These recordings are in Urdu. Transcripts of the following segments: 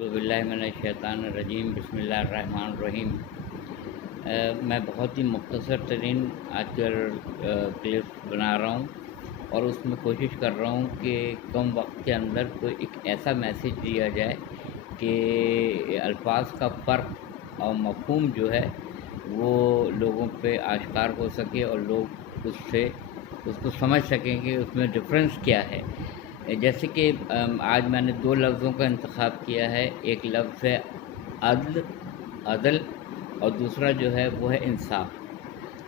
اعوذ باللہ من الشیطان الرجیم، بسم اللہ الرحمن الرحیم۔ میں بہت ہی مختصر ترین آج کل کلپ بنا رہا ہوں اور اس میں کوشش کر رہا ہوں کہ کم وقت کے اندر کوئی ایک ایسا میسیج دیا جائے کہ الفاظ کا فرق اور مفہوم جو ہے وہ لوگوں پہ آشکار ہو سکے اور لوگ اس کو سمجھ سکیں کہ اس میں ڈفرینس کیا ہے۔ جیسے کہ آج میں نے دو لفظوں کا انتخاب کیا ہے، ایک لفظ ہے عدل اور دوسرا جو ہے وہ ہے انصاف۔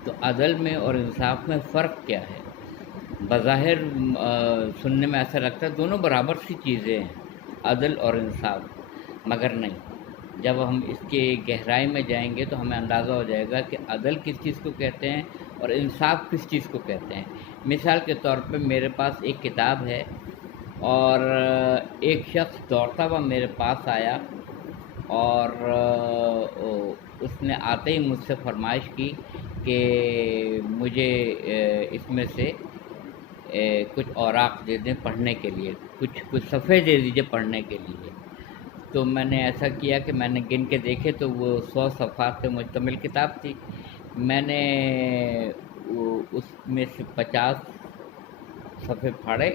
تو عدل میں اور انصاف میں فرق کیا ہے؟ بظاہر سننے میں ایسا لگتا ہے دونوں برابر سی چیزیں ہیں، عدل اور انصاف، مگر نہیں۔ جب ہم اس کے گہرائی میں جائیں گے تو ہمیں اندازہ ہو جائے گا کہ عدل کس چیز کو کہتے ہیں اور انصاف کس چیز کو کہتے ہیں۔ مثال کے طور پہ میرے پاس ایک کتاب ہے اور ایک شخص دوڑتا ہوا میرے پاس آیا اور اس نے آتے ہی مجھ سے فرمائش کی کہ مجھے اس میں سے کچھ اوراق دے دیں پڑھنے کے لیے، کچھ صفحے دے دیجیے پڑھنے کے لیے۔ تو میں نے ایسا کیا کہ میں نے گن کے دیکھے تو وہ 100 صفحات پہ مشتمل کتاب تھی۔ میں نے اس میں سے 50 صفحے پھاڑے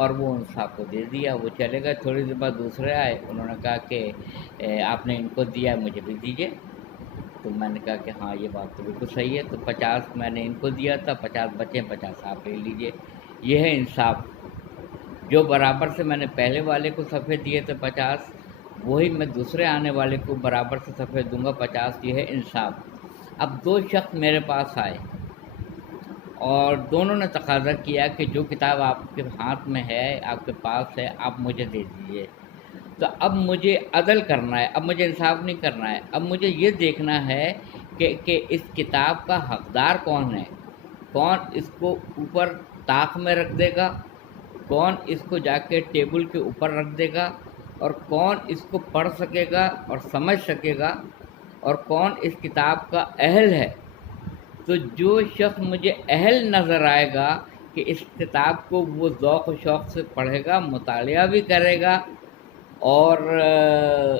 اور وہ انصاف کو دے دیا، وہ چلے گئے۔ تھوڑی دیر بعد دوسرے آئے، انہوں نے کہا کہ آپ نے ان کو دیا مجھے بھی دیجیے۔ تو میں نے کہا کہ ہاں یہ بات تو بالکل صحیح ہے، تو 50 میں نے ان کو دیا تھا، 50 بچے، 50 آپ لے لیجیے۔ یہ ہے انصاف۔ جو برابر سے میں نے پہلے والے کو صفحے دیے تھے 50، وہی میں دوسرے آنے والے کو برابر سے صفحے دوں گا 50۔ یہ ہے انصاف۔ اب دو شخص میرے پاس آئے اور دونوں نے تقاضا کیا کہ جو کتاب آپ کے ہاتھ میں ہے، آپ کے پاس ہے، آپ مجھے دے دیجیے۔ تو اب مجھے عدل کرنا ہے، اب مجھے انصاف نہیں کرنا ہے، اب مجھے یہ دیکھنا ہے کہ اس کتاب کا حقدار کون ہے، کون اس کو اوپر طاق میں رکھ دے گا، کون اس کو جا کے ٹیبل کے اوپر رکھ دے گا، اور کون اس کو پڑھ سکے گا اور سمجھ سکے گا، اور کون اس کتاب کا اہل ہے۔ تو جو شخص مجھے اہل نظر آئے گا کہ اس کتاب کو وہ ذوق و شوق سے پڑھے گا، مطالعہ بھی کرے گا اور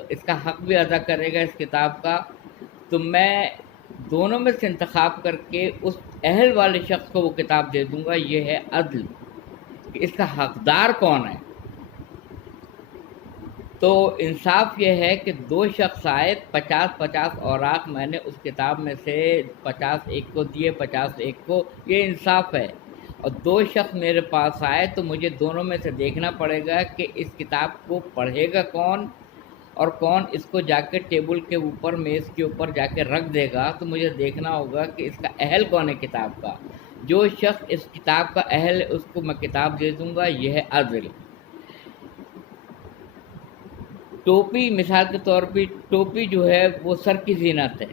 اس کا حق بھی ادا کرے گا اس کتاب کا، تو میں دونوں میں سے انتخاب کر کے اس اہل والے شخص کو وہ کتاب دے دوں گا۔ یہ ہے عدل، کہ اس کا حقدار کون ہے۔ تو انصاف یہ ہے کہ دو شخص آئے، 50 اوراق میں نے اس کتاب میں سے 50 ایک کو دیے، 50 ایک کو، یہ انصاف ہے۔ اور دو شخص میرے پاس آئے تو مجھے دونوں میں سے دیکھنا پڑے گا کہ اس کتاب کو پڑھے گا کون اور کون اس کو جا کے ٹیبل کے اوپر، میز کے اوپر جا کے رکھ دے گا۔ تو مجھے دیکھنا ہوگا کہ اس کا اہل کون ہے کتاب کا۔ جو شخص اس کتاب کا اہل ہے اس کو میں کتاب دے دوں گا۔ یہ ہے عدل۔ ٹوپی، مثال کے طور پہ ٹوپی جو ہے وہ سر کی زینت ہے،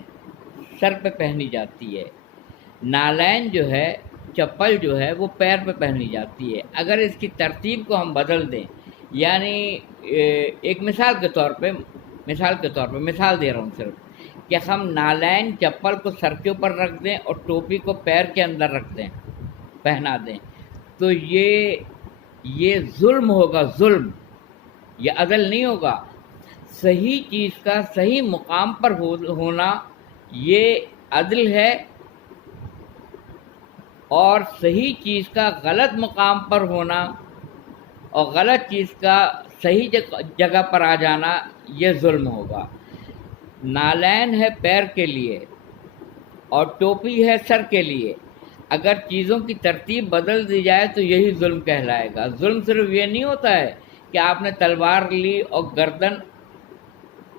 سر پہ پہنی جاتی ہے۔ نالین جو ہے، چپل جو ہے، وہ پیر پہ پہنی جاتی ہے۔ اگر اس کی ترتیب کو ہم بدل دیں، یعنی ایک مثال کے طور پہ مثال دے رہا ہوں صرف، کہ ہم نالین چپل کو سر کے اوپر رکھ دیں اور ٹوپی کو پیر کے اندر رکھ دیں، پہنا دیں، تو یہ ظلم ہوگا، ظلم، یہ عدل نہیں ہوگا۔ صحیح چیز کا صحیح مقام پر ہونا یہ عدل ہے، اور صحیح چیز کا غلط مقام پر ہونا اور غلط چیز کا صحیح جگہ پر آ جانا یہ ظلم ہوگا۔ نالین ہے پیر کے لیے اور ٹوپی ہے سر کے لیے، اگر چیزوں کی ترتیب بدل دی جائے تو یہی ظلم کہلائے گا۔ ظلم صرف یہ نہیں ہوتا ہے کہ آپ نے تلوار لی اور گردن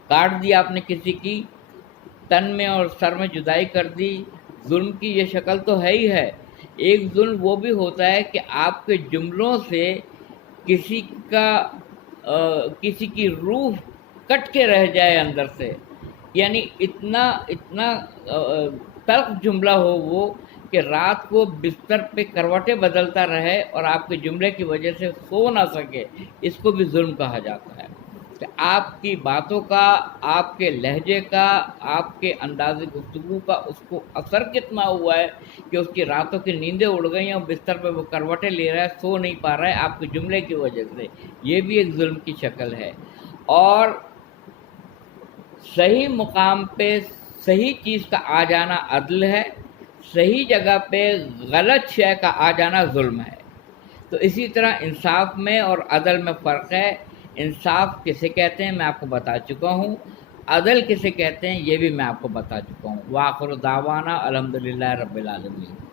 کاٹ دی، آپ نے کسی کی تن میں اور سر میں جدائی کر دی۔ ظلم کی یہ شکل تو ہے ہی ہے۔ ایک ظلم وہ بھی ہوتا ہے کہ آپ کے جملوں سے کسی کی روح کٹ کے رہ جائے اندر سے، یعنی اتنا تلخ جملہ ہو وہ کہ رات کو بستر پہ کروٹیں بدلتا رہے اور آپ کے جملے کی وجہ سے سو نہ سکے، اس کو بھی ظلم کہا جاتا ہے۔ کہ آپ کی باتوں کا، آپ کے لہجے کا، آپ کے انداز گفتگو کا اس کو اثر کتنا ہوا ہے کہ اس کی راتوں کی نیندیں اڑ گئی ہیں اور بستر پہ وہ کروٹیں لے رہا ہے، سو نہیں پا رہا ہے آپ کے جملے کی وجہ سے، یہ بھی ایک ظلم کی شکل ہے۔ اور صحیح مقام پہ صحیح چیز کا آ جانا عدل ہے، صحیح جگہ پہ غلط شے کا آ جانا ظلم ہے۔ تو اسی طرح انصاف میں اور عدل میں فرق ہے۔ انصاف کسے کہتے ہیں میں آپ کو بتا چکا ہوں، عدل کسے کہتے ہیں یہ بھی میں آپ کو بتا چکا ہوں۔ وآخر دعوانا الحمدللہ رب العالمین۔